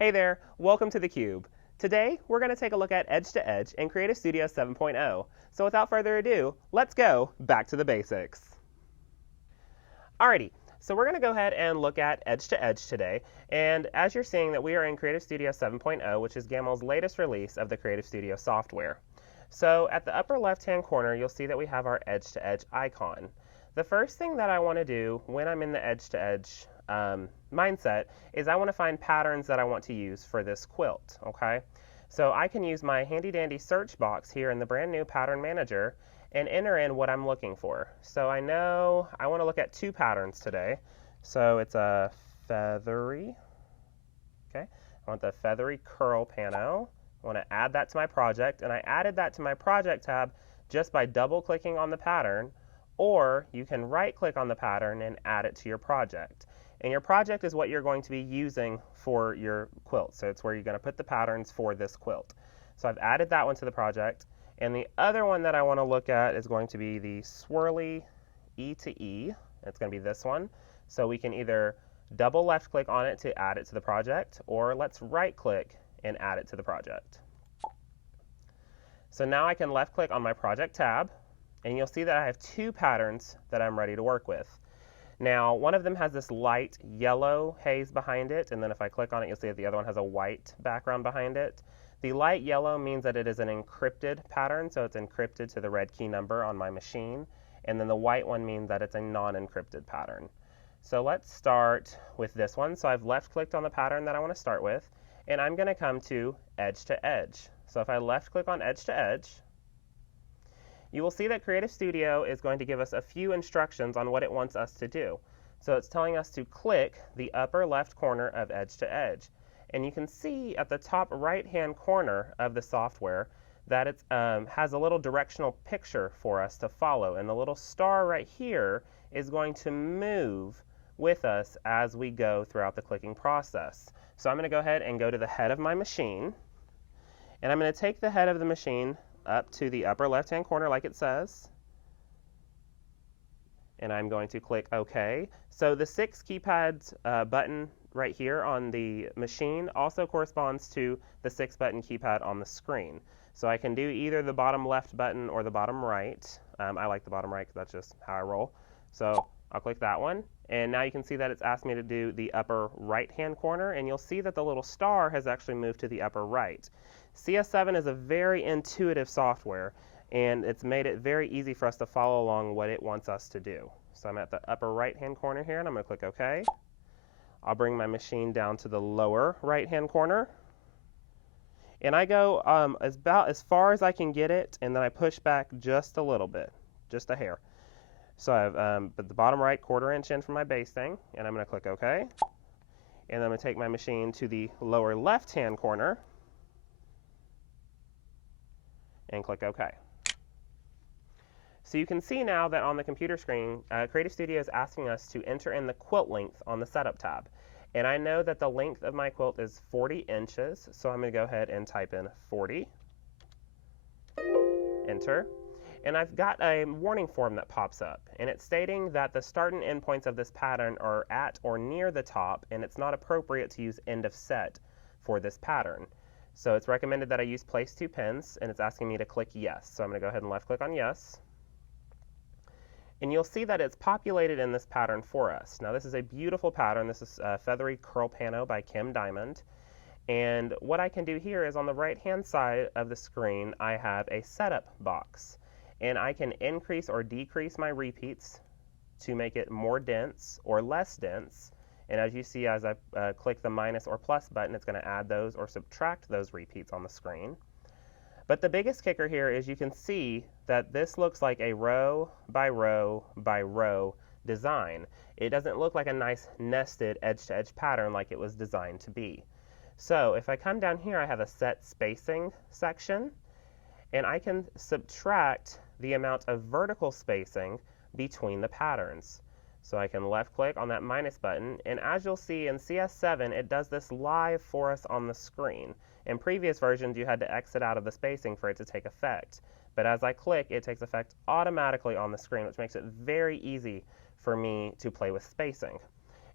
Hey there, welcome to theCUBE. Today, we're going to take a look at Edge to Edge in Creative Studio 7.0. So without further ado, let's go back to the basics. Alrighty, so we're going to go ahead and look at Edge to Edge today. And as you're seeing that we are in Creative Studio 7.0, which is Gamel's latest release of the Creative Studio software. So at the upper left-hand corner, you'll see that we have our Edge to Edge icon. The first thing that I want to do when I'm in the Edge to Edge mindset is I want to find patterns that I want to use for this quilt, okay? So I can use my handy dandy search box here in the brand new pattern manager and enter in what I'm looking for. So I know I want to look at two patterns today. So it's a feathery, okay? I want the feathery curl pano. I want to add that to my project, and I added that to my project tab just by double clicking on the pattern, or you can right click on the pattern and add it to your project. And your project is what you're going to be using for your quilt. So it's where you're going to put the patterns for this quilt. So I've added that one to the project. And the other one that I want to look at is going to be the swirly E to E. It's going to be this one. So we can either double left click on it to add it to the project, or let's right click and add it to the project. So now I can left click on my project tab, and you'll see that I have two patterns that I'm ready to work with. Now, one of them has this light yellow haze behind it, and then if I click on it, you'll see that the other one has a white background behind it. The light yellow means that it is an encrypted pattern, so it's encrypted to the red key number on my machine, and then the white one means that it's a non-encrypted pattern. So let's start with this one. So I've left-clicked on the pattern that I want to start with, and I'm going to come to Edge to Edge. So if I left-click on Edge to Edge, you will see that Creative Studio is going to give us a few instructions on what it wants us to do. So it's telling us to click the upper left corner of Edge to Edge. And you can see at the top right-hand corner of the software that it has a little directional picture for us to follow. And the little star right here is going to move with us as we go throughout the clicking process. So I'm going to go ahead and go to the head of my machine. And I'm going to take the head of the machine up to the upper left-hand corner like it says. And I'm going to click OK. So the 6 keypads button right here on the machine also corresponds to the 6 button keypad on the screen. So I can do either the bottom left button or the bottom right. I like the bottom right because that's just how I roll. So I'll click that one. And now you can see that it's asked me to do the upper right-hand corner, and you'll see that the little star has actually moved to the upper right. CS7 is a very intuitive software, and it's made it very easy for us to follow along what it wants us to do. So I'm at the upper right-hand corner here, and I'm going to click OK. I'll bring my machine down to the lower right-hand corner. And I go about as far as I can get it, and then I push back just a little bit, just a hair. So I've put the bottom right 1/4 inch in for my basting, and I'm going to click OK. And I'm going to take my machine to the lower left-hand corner and click OK. So you can see now that on the computer screen, Creative Studio is asking us to enter in the quilt length on the Setup tab. And I know that the length of my quilt is 40 inches, so I'm going to go ahead and type in 40, enter. And I've got a warning form that pops up, and it's stating that the start and end points of this pattern are at or near the top, and it's not appropriate to use end of set for this pattern. So it's recommended that I use place 2 pins, and it's asking me to click yes. So I'm going to go ahead and left click on yes. And you'll see that it's populated in this pattern for us. Now this is a beautiful pattern. This is Feathery Curl Pano by Kim Diamond. And what I can do here is on the right-hand side of the screen, I have a setup box. And I can increase or decrease my repeats to make it more dense or less dense. And as you see, as I click the minus or plus button, it's going to add those or subtract those repeats on the screen. But the biggest kicker here is you can see that this looks like a row by row by row design. It doesn't look like a nice nested edge-to-edge pattern like it was designed to be. So if I come down here, I have a set spacing section, and I can subtract the amount of vertical spacing between the patterns. So I can left click on that minus button, and as you'll see in CS7, it does this live for us on the screen. In previous versions, you had to exit out of the spacing for it to take effect. But as I click, it takes effect automatically on the screen, which makes it very easy for me to play with spacing.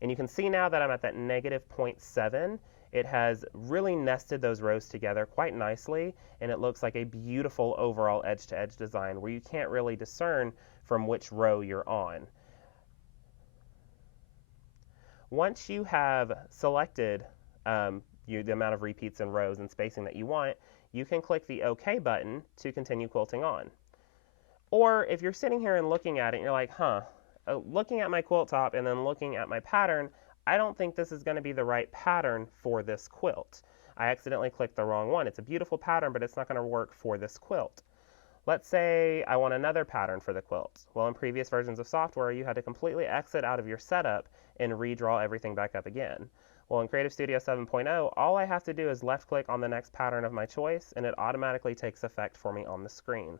And you can see now that I'm at that -0.7, It has really nested those rows together quite nicely, and it looks like a beautiful overall edge-to-edge design where you can't really discern from which row you're on. Once you have selected the amount of repeats and rows and spacing that you want, you can click the OK button to continue quilting on. Or if you're sitting here and looking at it and you're like, looking at my quilt top and then looking at my pattern, I don't think this is going to be the right pattern for this quilt. I accidentally clicked the wrong one. It's a beautiful pattern, but it's not going to work for this quilt. Let's say I want another pattern for the quilt. Well, in previous versions of software, you had to completely exit out of your setup and redraw everything back up again. Well, in Creative Studio 7.0, all I have to do is left click on the next pattern of my choice, and it automatically takes effect for me on the screen.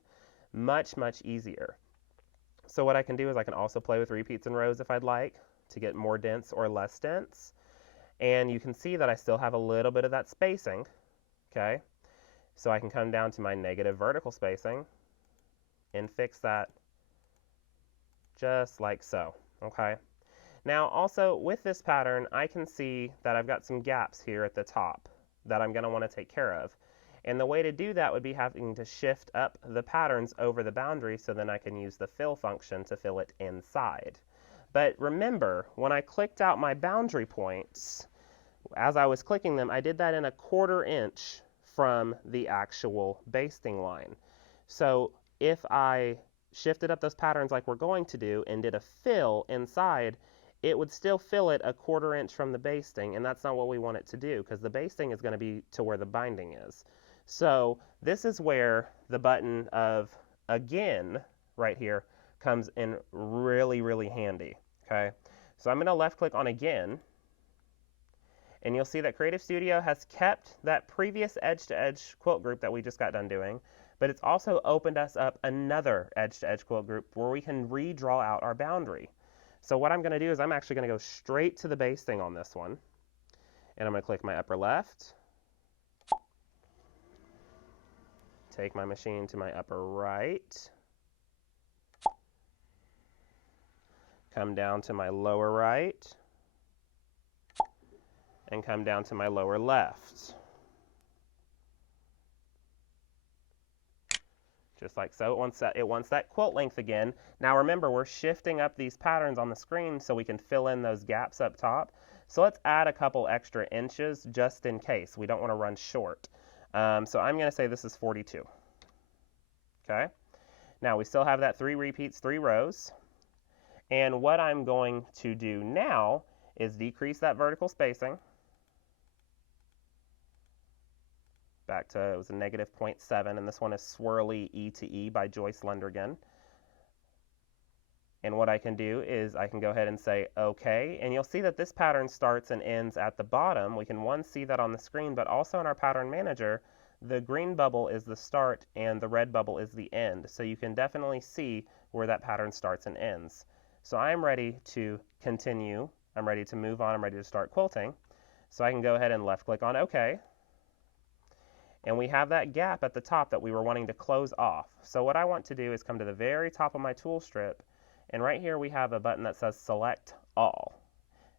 Much, much easier. So what I can do is I can also play with repeats and rows if I'd like to get more dense or less dense. And you can see that I still have a little bit of that spacing, okay? So I can come down to my negative vertical spacing and fix that just like so, okay? Now also with this pattern, I can see that I've got some gaps here at the top that I'm going to want to take care of. And the way to do that would be having to shift up the patterns over the boundary so then I can use the fill function to fill it inside. But remember, when I clicked out my boundary points, as I was clicking them, I did that in 1/4 inch from the actual basting line. So if I shifted up those patterns like we're going to do and did a fill inside, it would still fill it 1/4 inch from the basting, and that's not what we want it to do because the basting is going to be to where the binding is. So this is where the button of again right here comes in really, really handy, okay? So I'm going to left click on again, and you'll see that Creative Studio has kept that previous edge-to-edge quilt group that we just got done doing, but it's also opened us up another edge-to-edge quilt group where we can redraw out our boundary. So what I'm going to do is I'm actually going to go straight to the basting on this one, and I'm going to click my upper left, take my machine to my upper right, come down to my lower right, and come down to my lower left. Just like so. It wants that quilt length again. Now remember, we're shifting up these patterns on the screen so we can fill in those gaps up top. So let's add a couple extra inches just in case. We don't want to run short. So I'm going to say this is 42. Okay. Now we still have that 3 repeats, 3 rows. And what I'm going to do now is decrease that vertical spacing back to, it was a -0.7, and this one is Swirly E to E by Joyce Lundergan. And what I can do is I can go ahead and say OK, and you'll see that this pattern starts and ends at the bottom. We can see that on the screen, but also in our pattern manager, the green bubble is the start and the red bubble is the end. So you can definitely see where that pattern starts and ends. So I'm ready to continue. I'm ready to move on. I'm ready to start quilting. So I can go ahead and left click on OK. And we have that gap at the top that we were wanting to close off. So what I want to do is come to the very top of my tool strip, and right here we have a button that says Select All.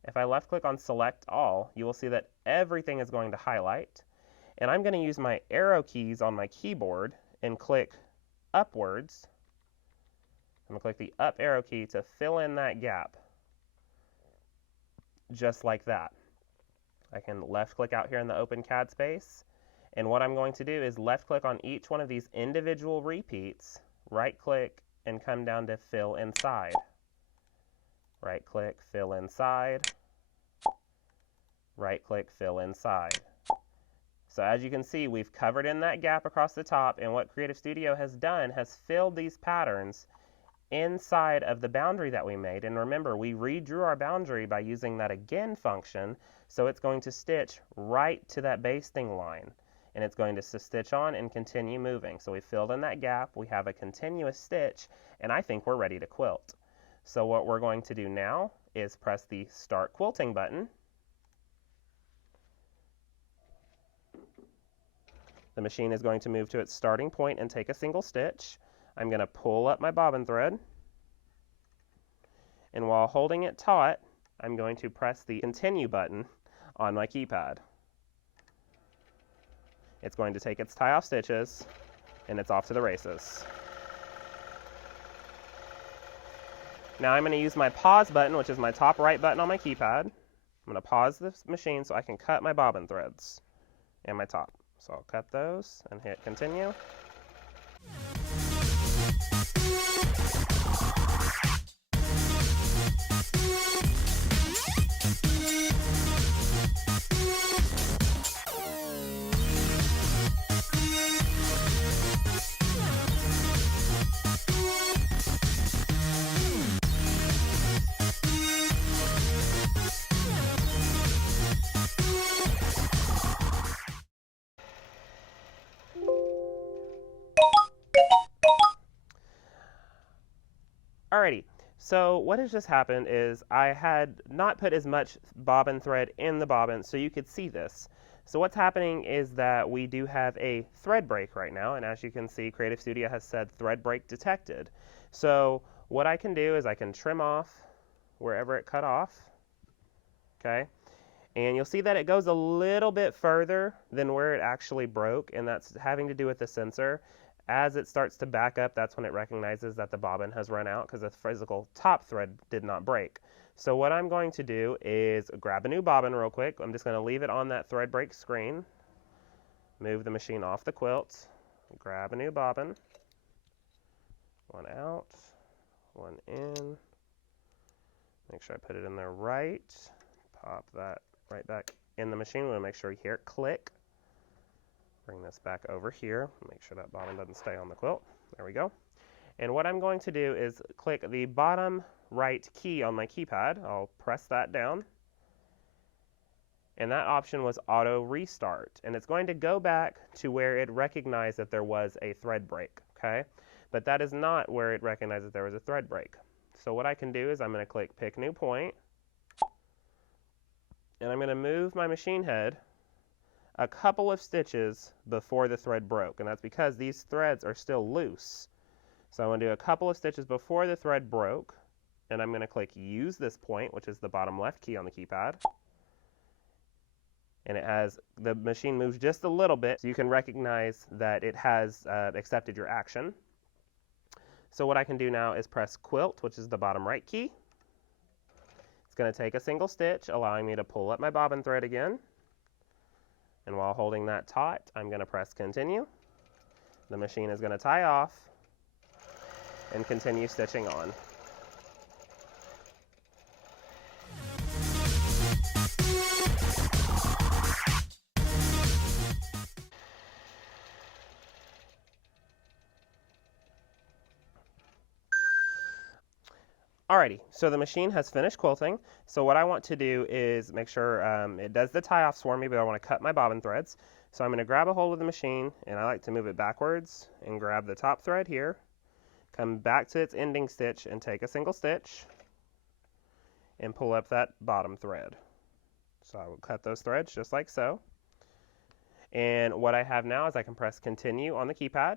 If I left click on Select All, you will see that everything is going to highlight. And I'm going to use my arrow keys on my keyboard and click upwards. I'm going to click the up arrow key to fill in that gap, just like that. I can left click out here in the open CAD space. And what I'm going to do is left click on each one of these individual repeats, right click, and come down to fill inside. Right click, fill inside. Right click, fill inside. So as you can see, we've covered in that gap across the top, and what Creative Studio has done has filled these patterns inside of the boundary that we made. And remember, we redrew our boundary by using that again function, so it's going to stitch right to that basting line. And it's going to stitch on and continue moving. So we filled in that gap, we have a continuous stitch, and I think we're ready to quilt. So what we're going to do now is press the Start Quilting button. The machine is going to move to its starting point and take a single stitch. I'm going to pull up my bobbin thread, and while holding it taut, I'm going to press the Continue button on my keypad. it's going to take its tie-off stitches, and it's off to the races. Now I'm going to use my pause button, which is my top right button on my keypad. I'm going to pause the machine so I can cut my bobbin threads and my top. So I'll cut those and hit continue. Alrighty, so what has just happened is I had not put as much bobbin thread in the bobbin so you could see this. So what's happening is that we do have a thread break right now, and as you can see, Creative Studio has said thread break detected. So what I can do is I can trim off wherever it cut off, okay? And you'll see that it goes a little bit further than where it actually broke, and that's having to do with the sensor. As it starts to back up, that's when it recognizes that the bobbin has run out because the physical top thread did not break. So what I'm going to do is grab a new bobbin real quick. I'm just going to leave it on that thread break screen. Move the machine off the quilt. Grab a new bobbin. One out, one in. Make sure I put it in there right. Pop that right back in the machine. We want to make sure you hear it click. Bring this back over here. Make sure that bobbin doesn't stay on the quilt. There we go. And what I'm going to do is click the bottom right key on my keypad. I'll press that down. And that option was auto restart. And it's going to go back to where it recognized that there was a thread break, okay? But that is not where it recognized that there was a thread break. So what I can do is I'm going to click pick new point. And I'm going to move my machine head a couple of stitches before the thread broke, and that's because these threads are still loose. So I'm going to do a couple of stitches before the thread broke, and I'm going to click use this point, which is the bottom left key on the keypad. And it has, the machine moves just a little bit, so you can recognize that it has accepted your action. So what I can do now is press quilt, which is the bottom right key. It's going to take a single stitch, allowing me to pull up my bobbin thread again. And while holding that taut, I'm going to press continue. The machine is going to tie off and continue stitching on. Alrighty, so the machine has finished quilting. So what I want to do is make sure it does the tie-offs for me, but I want to cut my bobbin threads. So I'm going to grab a hold of the machine, and I like to move it backwards and grab the top thread here, come back to its ending stitch and take a single stitch and pull up that bottom thread. So I will cut those threads just like so. And what I have now is I can press continue on the keypad,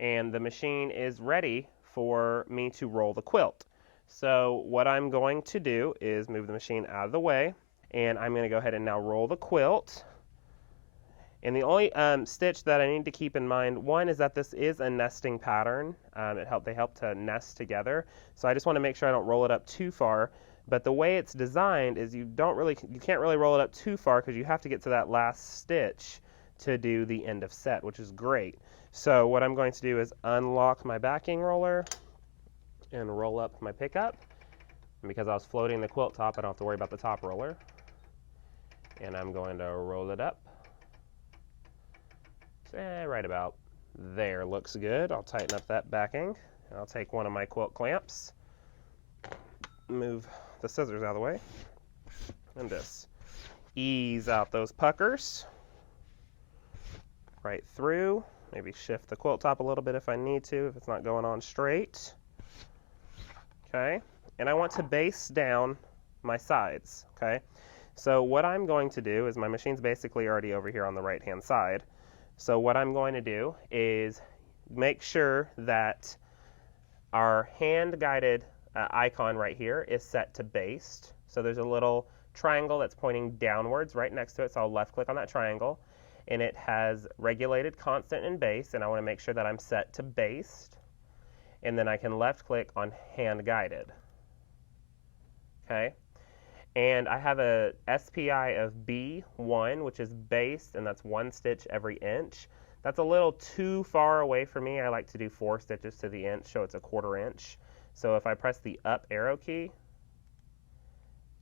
and the machine is ready for me to roll the quilt. So what I'm going to do is move the machine out of the way, and I'm going to go ahead and now roll the quilt. And the only stitch that I need to keep in mind, one, is that this is a nesting pattern. They help to nest together. So I just want to make sure I don't roll it up too far. But the way it's designed is you can't really roll it up too far because you have to get to that last stitch to do the end of set, which is great. So what I'm going to do is unlock my backing roller and roll up my pickup. And because I was floating the quilt top, I don't have to worry about the top roller. And I'm going to roll it up. Right about there looks good. I'll tighten up that backing. I'll take one of my quilt clamps, move the scissors out of the way, and just ease out those puckers right through. Maybe shift the quilt top a little bit if I need to, if it's not going on straight. Okay, and I want to base down my sides, okay? So what I'm going to do is my machine's basically already over here on the right-hand side. So what I'm going to do is make sure that our hand-guided icon right here is set to based. So there's a little triangle that's pointing downwards right next to it, so I'll left click on that triangle, and it has regulated constant and base, and I want to make sure that I'm set to based, and then I can left click on hand guided. Okay, and I have a SPI of B1, which is based, and that's 1 stitch every inch. That's a little too far away for me. I like to do 4 stitches to the inch, so it's a 1/4 inch. So if I press the up arrow key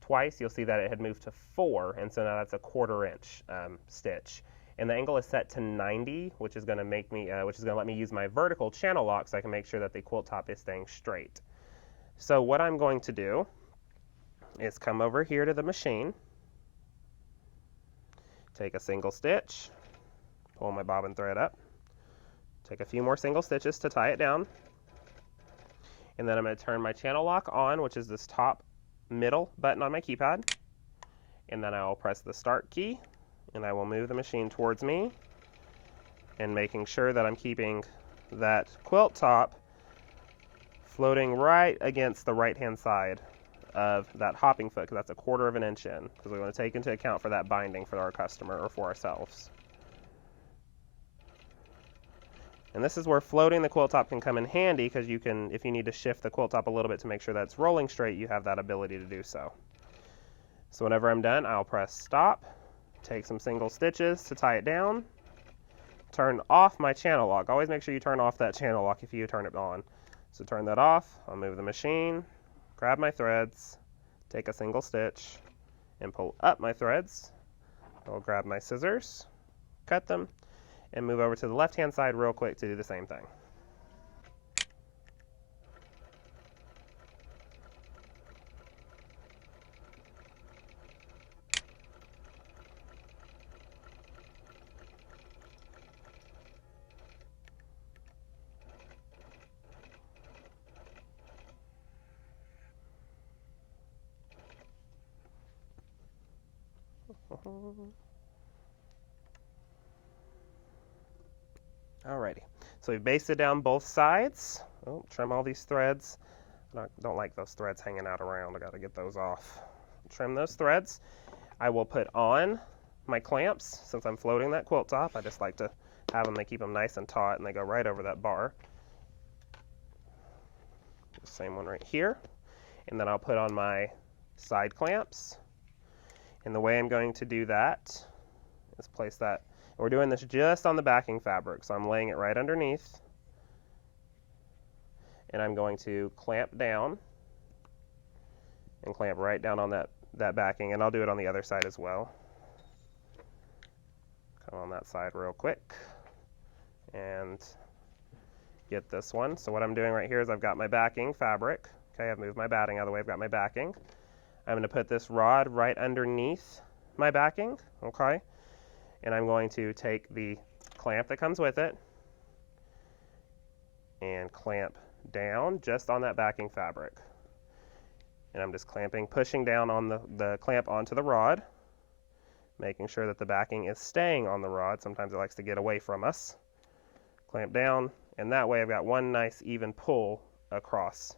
twice, you'll see that it had moved to 4, and so now that's a 1/4 inch stitch. And the angle is set to 90, which is going to make me, which is going to let me use my vertical channel lock so I can make sure that the quilt top is staying straight. So what I'm going to do is come over here to the machine, take a single stitch, pull my bobbin thread up, take a few more single stitches to tie it down, and then I'm going to turn my channel lock on, which is this top middle button on my keypad, and then I will press the start key, and I will move the machine towards me, and making sure that I'm keeping that quilt top floating right against the right hand side of that hopping foot, because that's a 1/4 of an inch in, because we want to take into account for that binding for our customer or for ourselves. And this is where floating the quilt top can come in handy, because you can, if you need to shift the quilt top a little bit to make sure that it's rolling straight, you have that ability to do so. So whenever I'm done, I'll press stop, take some single stitches to tie it down, turn off my channel lock. Always make sure you turn off that channel lock if you turn it on. So turn that off, I'll move the machine, grab my threads, take a single stitch, and pull up my threads. I'll grab my scissors, cut them, and move over to the left-hand side real quick to do the same thing. Alrighty, so we've basted down both sides. Oh, trim all these threads. I don't like those threads hanging out around. I got to get those off. Trim those threads. I will put on my clamps. Since I'm floating that quilt top, I just like to have them, they keep them nice and taut, and they go right over that bar. The same one right here. And then I'll put on my side clamps. And the way I'm going to do that is place that. We're doing this just on the backing fabric, so I'm laying it right underneath. And I'm going to clamp down and clamp right down on that backing, and I'll do it on the other side as well. Come on that side real quick and get this one. So what I'm doing right here is I've got my backing fabric. Okay, I've moved my batting out of the way. I've got my backing. I'm going to put this rod right underneath my backing, okay? And I'm going to take the clamp that comes with it and clamp down just on that backing fabric. And I'm just clamping, pushing down on the clamp onto the rod, making sure that the backing is staying on the rod. Sometimes it likes to get away from us. Clamp down, and that way I've got one nice even pull across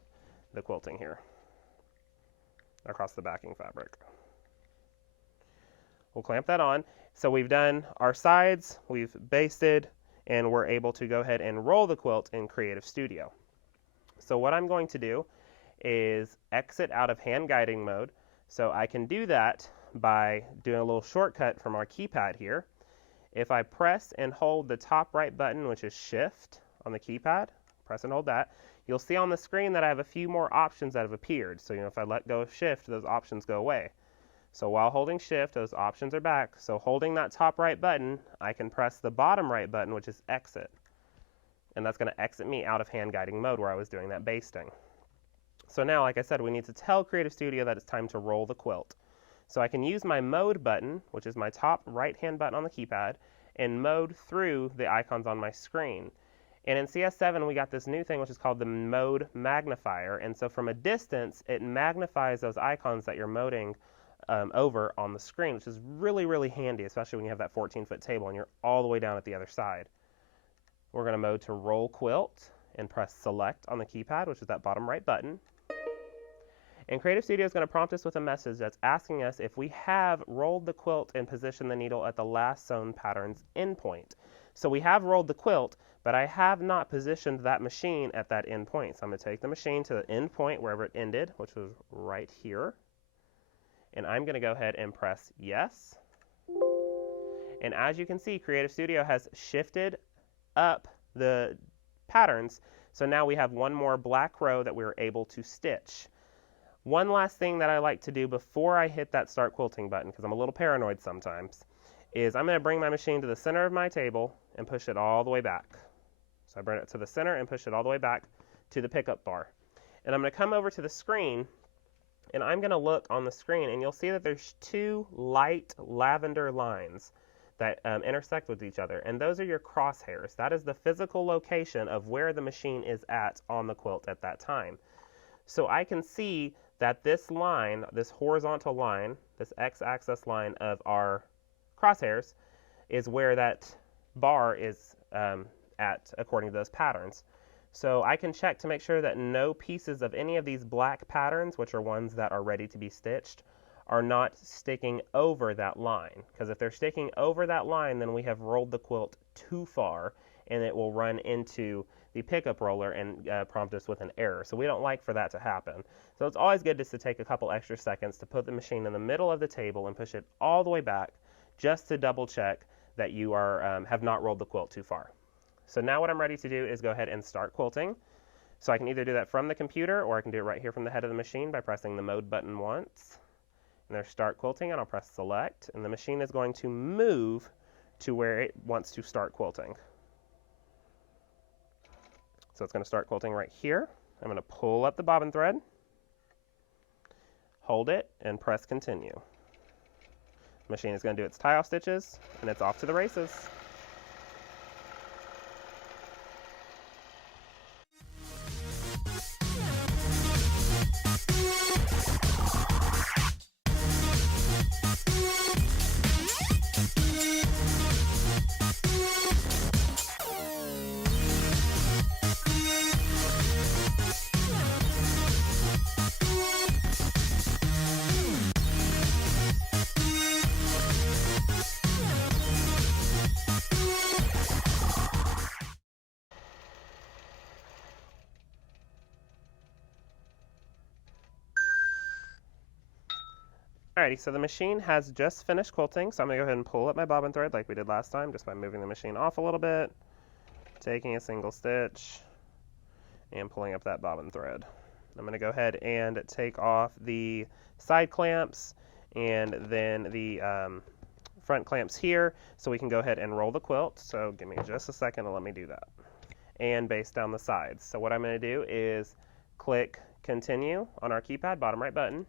the quilting here, across the backing fabric. We'll clamp that on. So we've done our sides, we've basted, and we're able to go ahead and roll the quilt in Creative Studio. So what I'm going to do is exit out of hand guiding mode. So I can do that by doing a little shortcut from our keypad here. If I press and hold the top right button, which is Shift on the keypad, press and hold that, you'll see on the screen that I have a few more options that have appeared. So if I let go of Shift, those options go away. So while holding Shift, those options are back. So holding that top right button, I can press the bottom right button, which is Exit. And that's going to exit me out of hand guiding mode where I was doing that basting. So now, like I said, we need to tell Creative Studio that it's time to roll the quilt. So I can use my Mode button, which is my top right-hand button on the keypad, and mode through the icons on my screen. And in CS7, we got this new thing, which is called the Mode Magnifier. And so from a distance, it magnifies those icons that you're moding over on the screen, which is really, really handy, especially when you have that 14-foot table and you're all the way down at the other side. We're going to mode to Roll Quilt and press Select on the keypad, which is that bottom right button. And Creative Studio is going to prompt us with a message that's asking us if we have rolled the quilt and positioned the needle at the last sewn pattern's endpoint. So we have rolled the quilt, but I have not positioned that machine at that end point. So I'm going to take the machine to the end point wherever it ended, which was right here. And I'm going to go ahead and press yes. And as you can see, Creative Studio has shifted up the patterns. So now we have one more black row that we're able to stitch. One last thing that I like to do before I hit that start quilting button, because I'm a little paranoid sometimes, is I'm going to bring my machine to the center of my table and push it all the way back. So I bring it to the center and push it all the way back to the pickup bar. And I'm going to come over to the screen, and I'm going to look on the screen, and you'll see that there's two light lavender lines that intersect with each other, and those are your crosshairs. That is the physical location of where the machine is at on the quilt at that time. So I can see that this line, this horizontal line, this x-axis line of our crosshairs, is where that bar is at according to those patterns. So I can check to make sure that no pieces of any of these black patterns, which are ones that are ready to be stitched, are not sticking over that line. Because if they're sticking over that line, then we have rolled the quilt too far, and it will run into the pickup roller and prompt us with an error. So we don't like for that to happen. So it's always good just to take a couple extra seconds to put the machine in the middle of the table and push it all the way back just to double check that you are, have not rolled the quilt too far. So now what I'm ready to do is go ahead and start quilting. So I can either do that from the computer, or I can do it right here from the head of the machine by pressing the mode button once. And there's start quilting, and I'll press select, and the machine is going to move to where it wants to start quilting. So it's going to start quilting right here. I'm going to pull up the bobbin thread, hold it, and press continue. The machine is going to do its tie-off stitches, and it's off to the races. Alrighty, so the machine has just finished quilting, so I'm going to go ahead and pull up my bobbin thread like we did last time, just by moving the machine off a little bit, taking a single stitch, and pulling up that bobbin thread. I'm going to go ahead and take off the side clamps and then the front clamps here, so we can go ahead and roll the quilt. So give me just a second and let me do that. And baste down the sides. So what I'm going to do is click continue on our keypad, bottom right button.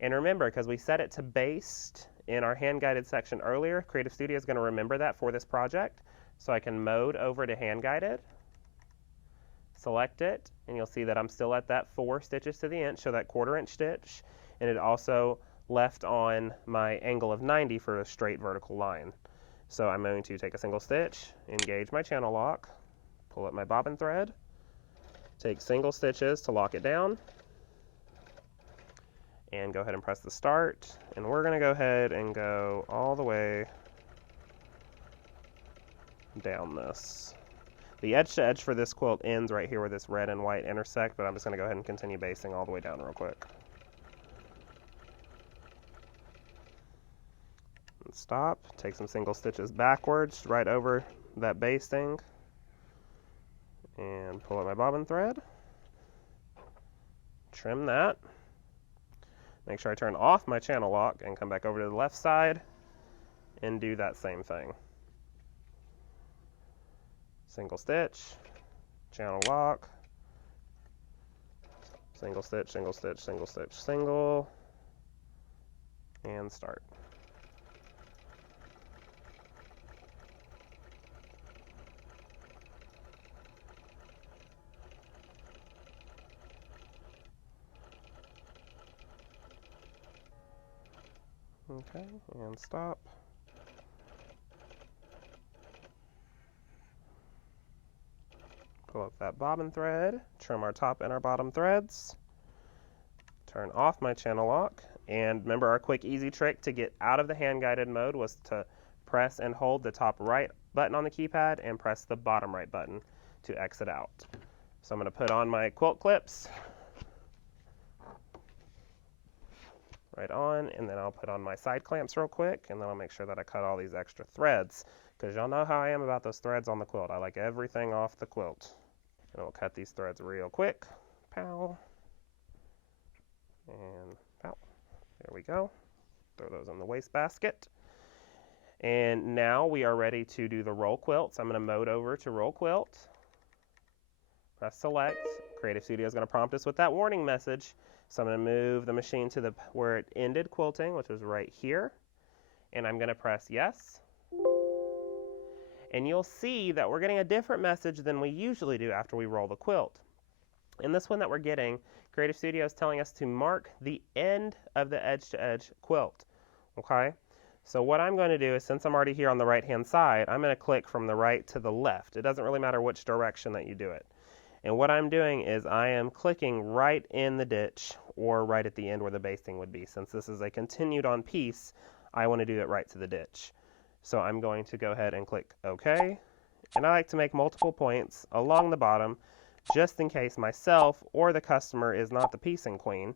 And remember, because we set it to baste in our hand-guided section earlier, Creative Studio is going to remember that for this project. So I can mode over to hand-guided, select it, and you'll see that I'm still at that 4 stitches to the inch, so that 1/4 inch stitch. And it also left on my angle of 90 for a straight vertical line. So I'm going to take a single stitch, engage my channel lock, pull up my bobbin thread, take single stitches to lock it down, and go ahead and press the start. And we're going to go ahead and go all the way down this. The edge to edge for this quilt ends right here where this red and white intersect, but I'm just going to go ahead and continue basting all the way down real quick. And stop, take some single stitches backwards right over that basting, and pull out my bobbin thread, trim that. Make sure I turn off my channel lock and come back over to the left side and do that same thing. Single stitch, channel lock, single stitch, single stitch, single stitch, single, and start. Okay, and stop. Pull up that bobbin thread, trim our top and our bottom threads, turn off my channel lock. And remember, our quick easy trick to get out of the hand guided mode was to press and hold the top right button on the keypad and press the bottom right button to exit out. So I'm going to put on my quilt clips right on, and then I'll put on my side clamps real quick, and then I'll make sure that I cut all these extra threads, because y'all know how I am about those threads on the quilt. I like everything off the quilt. And we'll cut these threads real quick. Pow. And pow. There we go. Throw those in the wastebasket. And now we are ready to do the roll quilt. So I'm going to mode over to roll quilt. Press select. Creative Studio is going to prompt us with that warning message. So I'm going to move the machine to where it ended quilting, which was right here. And I'm going to press yes. And you'll see that we're getting a different message than we usually do after we roll the quilt. In this one that we're getting, Creative Studio is telling us to mark the end of the edge-to-edge quilt. Okay? So what I'm going to do is, since I'm already here on the right-hand side, I'm going to click from the right to the left. It doesn't really matter which direction that you do it. And what I'm doing is I am clicking right in the ditch, or right at the end where the basting would be. Since this is a continued on piece, I want to do it right to the ditch. So I'm going to go ahead and click OK. And I like to make multiple points along the bottom, just in case myself or the customer is not the piecing queen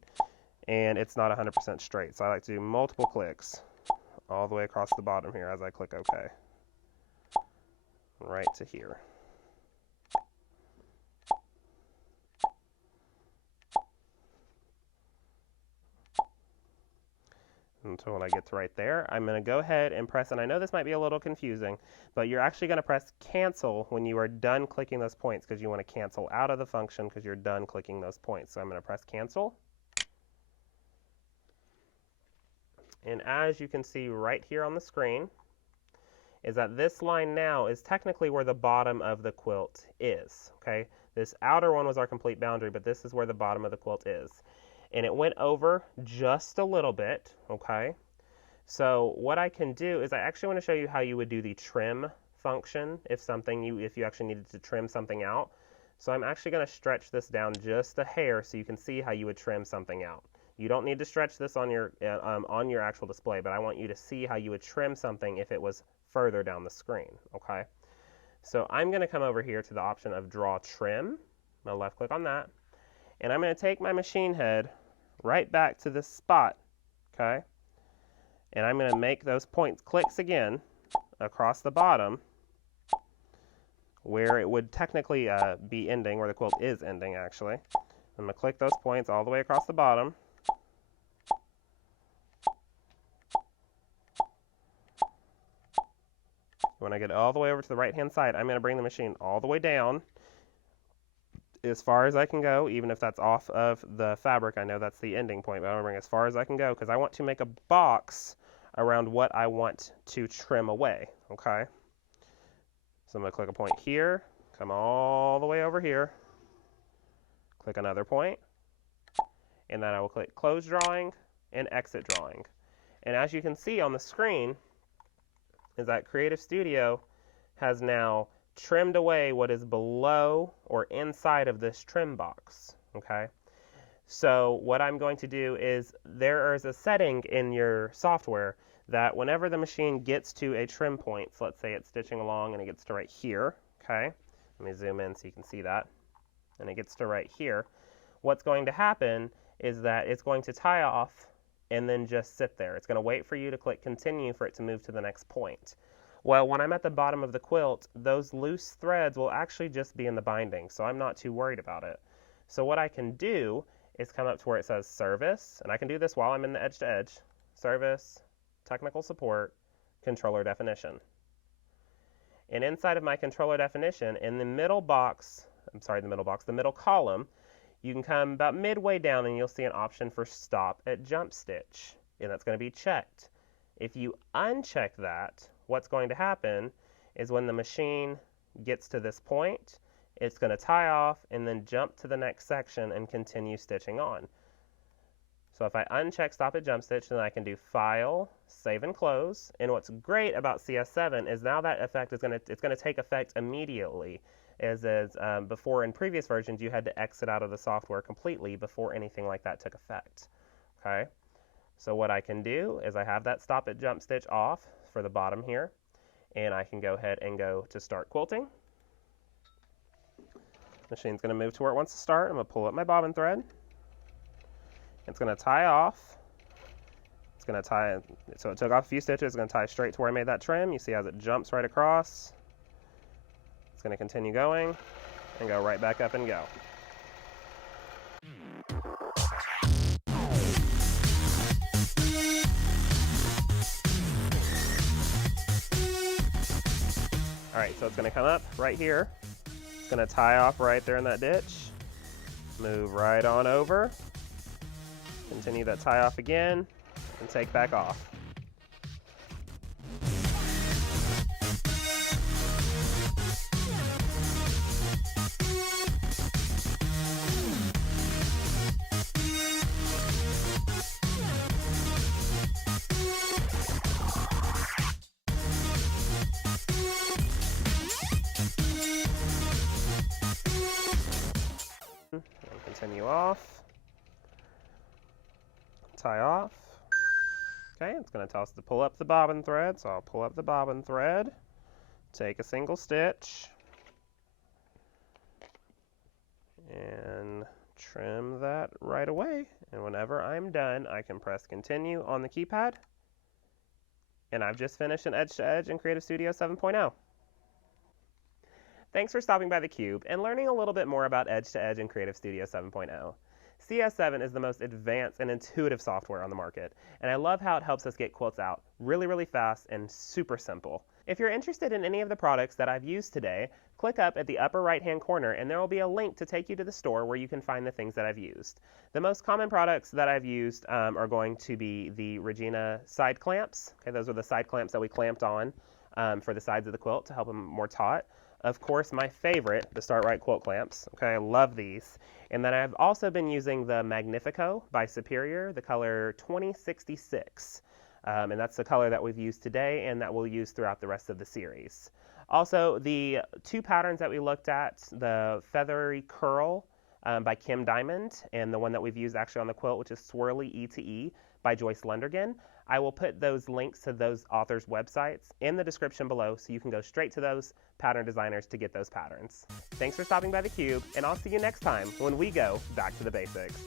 and it's not 100% straight. So I like to do multiple clicks all the way across the bottom here as I click OK. Right to here. Until when I get to right there, I'm going to go ahead and press, and I know this might be a little confusing, but you're actually going to press cancel when you are done clicking those points, because you want to cancel out of the function because you're done clicking those points. So I'm going to press cancel. And as you can see right here on the screen, is that this line now is technically where the bottom of the quilt is. Okay, this outer one was our complete boundary, but this is where the bottom of the quilt is. And it went over just a little bit, okay? So what I can do is I actually want to show you how you would do the trim function if you actually needed to trim something out. So I'm actually going to stretch this down just a hair so you can see how you would trim something out. You don't need to stretch this on your actual display, but I want you to see how you would trim something if it was further down the screen, okay? So I'm going to come over here to the option of Draw Trim. I'm going to left click on that. And I'm going to take my machine head right back to this spot, okay? And I'm going to make those clicks again across the bottom where it would technically be ending, where the quilt is ending actually. I'm going to click those points all the way across the bottom. When I get all the way over to the right-hand side, I'm going to bring the machine all the way down as far as I can go, even if that's off of the fabric. I know that's the ending point, but I'm going to bring as far as I can go because I want to make a box around what I want to trim away, okay? So I'm going to click a point here, come all the way over here, click another point, and then I will click Close Drawing and Exit Drawing. And as you can see on the screen, is that Creative Studio has now trimmed away what is below or inside of this trim box, okay? So what I'm going to do is there is a setting in your software that whenever the machine gets to a trim point, so let's say it's stitching along and it gets to right here, okay? Let me zoom in so you can see that. And it gets to right here. What's going to happen is that it's going to tie off and then just sit there. It's going to wait for you to click continue for it to move to the next point. Well, when I'm at the bottom of the quilt, those loose threads will actually just be in the binding, so I'm not too worried about it. So what I can do is come up to where it says Service, and I can do this while I'm in the edge-to-edge. Service, Technical Support, Controller Definition. And inside of my controller definition, in the middle box, the middle column, you can come about midway down and you'll see an option for Stop at Jump Stitch, and that's going to be checked. If you uncheck that, what's going to happen is when the machine gets to this point, it's going to tie off and then jump to the next section and continue stitching on. So if I uncheck Stop at Jump Stitch, then I can do File, Save and Close. And what's great about CS7 is now that effect is going to take effect immediately. before in previous versions you had to exit out of the software completely before anything like that took effect. Okay, so what I can do is I have that stop at jump stitch off for the bottom here, and I can go ahead and go to start quilting. Machine's going to move to where it wants to start. I'm going to pull up my bobbin thread. It's going to tie off. It's going to tie, so it took off a few stitches. It's going to tie straight to where I made that trim. You see as it jumps right across. It's going to continue going and go right back up and go. All right, so it's going to come up right here. It's going to tie off right there in that ditch. Move right on over. Continue that tie off again and take back off. And continue off, tie off. Okay, it's going to tell us to pull up the bobbin thread, so I'll pull up the bobbin thread, take a single stitch, and trim that right away. And whenever I'm done, I can press continue on the keypad, and I've just finished an edge to edge in Creative Studio 7.0. Thanks for stopping by theCUBE and learning a little bit more about Edge to Edge in Creative Studio 7.0. CS7 is the most advanced and intuitive software on the market, and I love how it helps us get quilts out really fast and super simple. If you're interested in any of the products that I've used today, click up at the upper right-hand corner and there will be a link to take you to the store where you can find the things that I've used. The most common products that I've used are going to be the Regina side clamps. Okay, those are the side clamps that we clamped on for the sides of the quilt to help them more taut. Of course, my favorite, the Start Right quilt clamps. Okay, I love these. And then I've also been using the Magnifico by Superior, the color 2066. And that's the color that we've used today and that we'll use throughout the rest of the series. Also, the two patterns that we looked at, the Feathery Curl by Kim Diamond, and the one that we've used actually on the quilt, which is Swirly E to E by Joyce Lundergan. I will put those links to those authors' websites in the description below so you can go straight to those pattern designers to get those patterns. Thanks for stopping by theCUBE, and I'll see you next time when we go back to the basics.